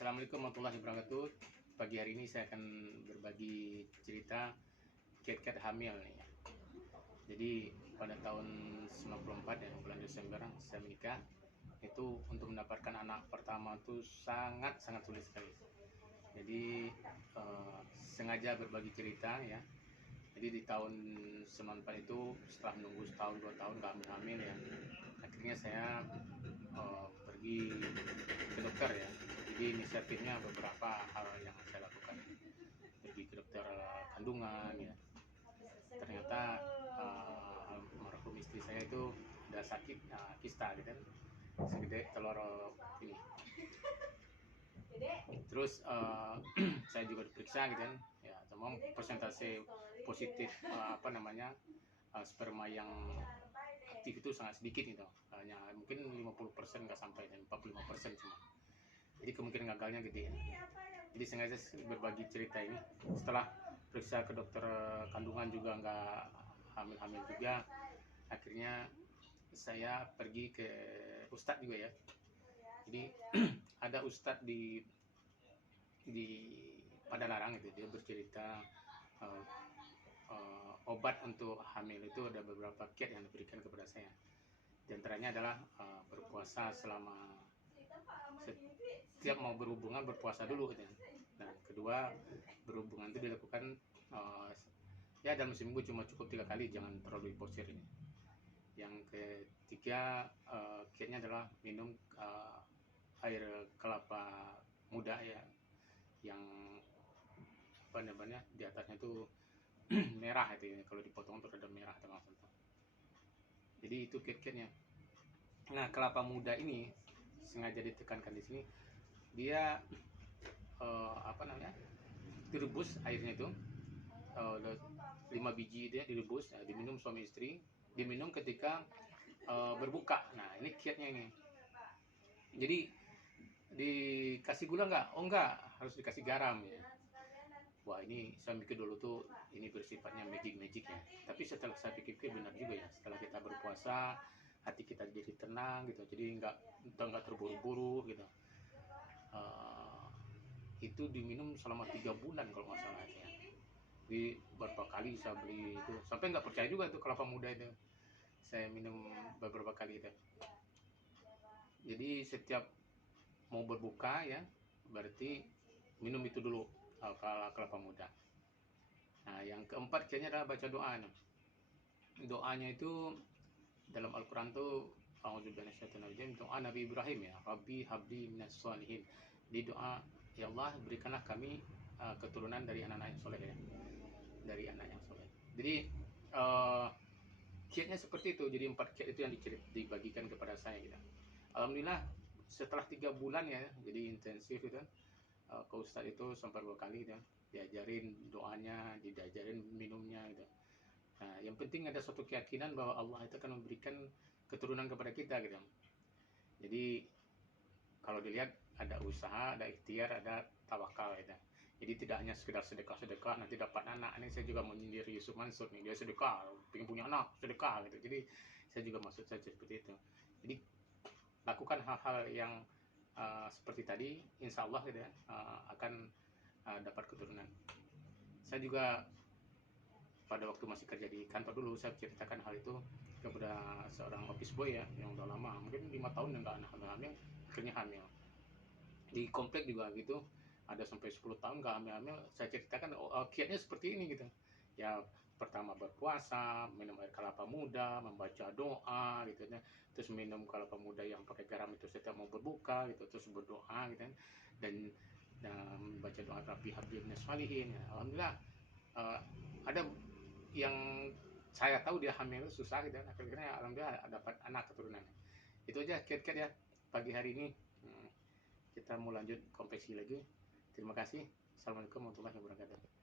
Assalamualaikum warahmatullahi wabarakatuh. Pagi hari ini saya akan berbagi cerita cat hamil nih ya. Jadi pada tahun 94 ya, bulan Desember saya menikah. Itu untuk mendapatkan anak pertama itu sangat sulit sekali. Jadi sengaja berbagi cerita ya. Jadi di tahun 94 itu setelah menunggu setahun 2 tahun gak hamil ya, akhirnya saya pergi ke dokter ya. Jadi inisiatifnya beberapa hal yang saya lakukan, pergi ke dokter kandungan ya. Ternyata almarhum istri saya itu udah sakit kista gitu kan, segede telur ini. Terus saya juga diperiksa gitu kan ya, memang persentase positif sperma yang aktif itu sangat sedikit gitu, hanya mungkin 50% nggak sampai, dan 45% cuma. Jadi kemungkinan gagalnya gede ya. Jadi sengaja berbagi cerita ini setelah periksa ke dokter kandungan juga nggak hamil juga. Akhirnya saya pergi ke ustadz juga ya. Jadi ada ustadz di Padalarang itu, dia bercerita obat untuk hamil itu ada beberapa kiat yang diberikan kepada saya. Di antaranya adalah berpuasa selama setiap mau berhubungan, berpuasa dulu gitu. Dan kedua, berhubungan itu dilakukan ya dalam seminggu cuma cukup 3 kali, jangan terlalu diporsir ini. Yang ketiga, kiatnya adalah minum air kelapa muda ya, yang apa namanya, di atasnya itu merah itu ya, kalau dipotong tuh ada merah atau apa. Jadi itu kiat-kiatnya. Nah, kelapa muda ini sengaja ditekankan di sini. Dia direbus airnya itu 5 biji dia direbus, diminum suami istri, diminum ketika berbuka. Nah, ini kiatnya ini. Jadi dikasih gula nggak? Oh enggak, harus dikasih garam ya. Wah, ini saya mikir dulu tuh ini bersifatnya magic ya. Tapi setelah saya pikir benar juga ya. Setelah kita berpuasa, hati kita jadi tenang gitu. Jadi nggak terburu-buru gitu. Itu diminum selama 3 bulan kalau nggak salah ya. Jadi beberapa kali saya beli itu, sampai nggak percaya juga tuh kelapa muda itu. Saya minum beberapa kali itu. Jadi setiap mau berbuka ya, berarti minum itu dulu kelapa muda. Nah, yang keempat kayaknya adalah baca doa nih. Doanya itu dalam Al-Quran tuh doa Nabi Ibrahim ya, Rabbi habli minas sholihin. Di doa, ya Allah berikanlah kami keturunan dari anak-anak yang soleh ya, dari anak yang soleh. Jadi kiatnya seperti itu. Jadi 4 kiat itu yang dibagikan kepada saya gitu. Alhamdulillah setelah 3 bulan ya, jadi intensif itu ke Ustadz itu sampai 2 kali gitu, diajarin doanya, diajarin minumnya gitu. Nah, yang penting ada suatu keyakinan bahwa Allah itu akan memberikan keturunan kepada kita gitu. Jadi kalau dilihat ada usaha, ada ikhtiar, ada tawakal gitu. Jadi tidak hanya sekedar sedekah nanti dapat anak. Ini saya juga menyindir Yusuf Mansur nih, dia sedekah, pengen punya anak, sedekah gitu. Jadi saya juga maksud saja seperti itu. Jadi lakukan hal-hal yang seperti tadi, insya Allah gitu ya, akan dapat keturunan. Saya juga pada waktu masih kerja di kantor dulu, saya ceritakan hal itu kepada seorang office boy ya, yang udah lama, mungkin 5 tahun nggak hamil, akhirnya hamil. Di komplek juga gitu, ada sampai 10 tahun nggak hamil. Saya ceritakan kiatnya seperti ini gitu ya. Pertama berpuasa, minum air kelapa muda, membaca doa gitu ya. Terus minum kelapa muda yang pakai garam itu setiap mau berbuka gitu, terus berdoa gitu kan. Dan membaca doa Rabbi habli minas sholihin ya. Alhamdulillah ada yang saya tahu dia hamil susah gitu, akhirnya alhamdulillah dapat anak keturunan. Itu aja kiat-kiat ya pagi hari ini. Kita mau lanjut konveksi lagi. Terima kasih. Assalamualaikum warahmatullahi wabarakatuh.